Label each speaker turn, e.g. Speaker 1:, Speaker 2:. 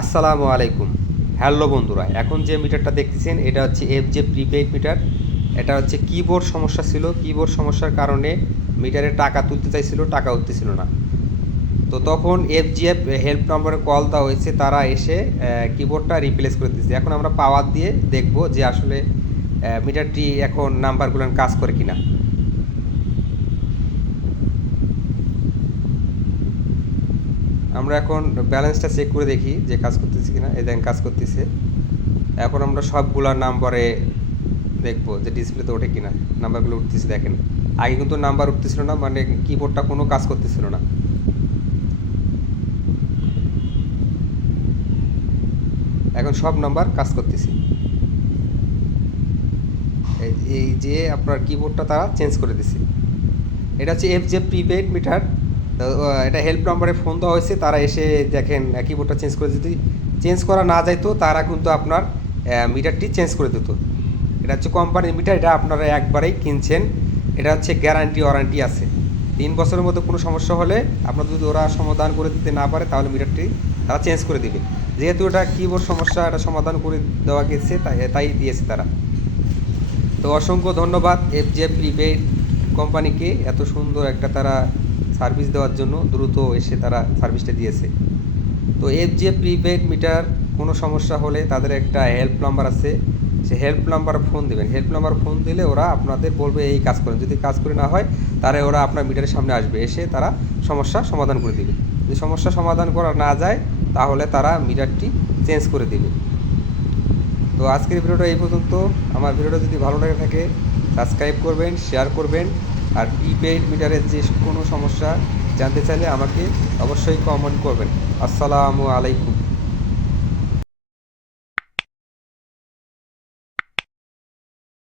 Speaker 1: আসসালামু আলাইকুম। হ্যালো বন্ধুরা, এখন যে মিটারটা দেখতেছেন, এটা হচ্ছে এফ জে প্রিপেইড মিটার এটা হচ্ছে কিবোর্ড সমস্যা ছিল। কিবোর্ড সমস্যার কারণে মিটারে টাকা তুলতে চাইছিল, টাকা উঠতেছিল না। তো তখন এফ জি এফ হেল্প নম্বরে কল দেওয়া হয়েছে। তারা এসে কিবোর্ডটা রিপ্লেস করে দিচ্ছে এখন আমরা পাওয়ার দিয়ে দেখব যে আসলে মিটারটি এখন নাম্বারগুলো কাজ করে কিনা। আমরা এখন ব্যালেন্সটা চেক করে দেখি যে কাজ করতেছে কিনা। এই দেখেন কাজ করতেছে। এখন আমরা সবগুলা নাম্বারে দেখব যে ডিসপ্লেতে ওঠে কিনা। নাম্বারগুলো উঠতেছে, দেখেন। আগে কিন্তু নাম্বার উঠতেছিল না মানে কিবোর্ডটা কোনো কাজ করতেছিল না। এখন সব নাম্বার কাজ করতেছে। এই- যে আপনার কিবোর্ডটা তারা চেঞ্জ করে দিছে। এটা হচ্ছে এফ জে প্রিপেড মিটার এটা হেল্প নম্বরে ফোন দেওয়া হয়েছে, তারা এসে দেখেন কিবোর্ডটা চেঞ্জ করে যদি চেঞ্জ করা না যাইতো, তারা কিন্তু আপনার মিটারটি চেঞ্জ করে দিত। এটা হচ্ছে কোম্পানির মিটার এটা আপনারা একবারেই কিনছেন। এটা হচ্ছে গ্যারান্টি ওয়ারান্টি আছে। তিন বছরের মধ্যে কোনো সমস্যা হলে আপনার যদি ওরা সমাধান করে দিতে না পারে, তাহলে মিটারটি তারা চেঞ্জ করে দিবে। যেহেতু এটা কিবোর্ড সমস্যা, এটা সমাধান করে দেওয়া গেছে, তাই তাই দিয়েছে তারা। তো অসংখ্য ধন্যবাদ এফ জে প্রিপেড কোম্পানিকে এত সুন্দর একটা তারা সার্ভিস দেওয়ার জন্য দ্রুত এসে তারা সার্ভিসটা দিয়েছে। তো এফ যে প্রিপেড মিটার কোনো সমস্যা হলে তাদের একটা হেল্প নাম্বার আছে। সে হেল্প নাম্বার ফোন দেবেন। হেল্প নাম্বার ফোন দিলে ওরা আপনাদের বলবে, এই কাজ করেন। যদি কাজ করে না হয়, তাহলে ওরা আপনার মিটারের সামনে আসবে। এসে তারা সমস্যা সমাধান করে দেবে। যদি সমস্যা সমাধান করা না যায়, তাহলে তারা মিটারটি চেঞ্জ করে দেবে। তো আজকের ভিডিওটা এই পর্যন্ত। আমার ভিডিওটা যদি ভালো লাগে থাকে সাবস্ক্রাইব করবেন শেয়ার করবেন। আর প্রিপেইড মিটারের যে কোনো সমস্যা জানতে চাইলে আমাকে অবশ্যই কমেন্ট করবেন। আসসালামু আলাইকুম।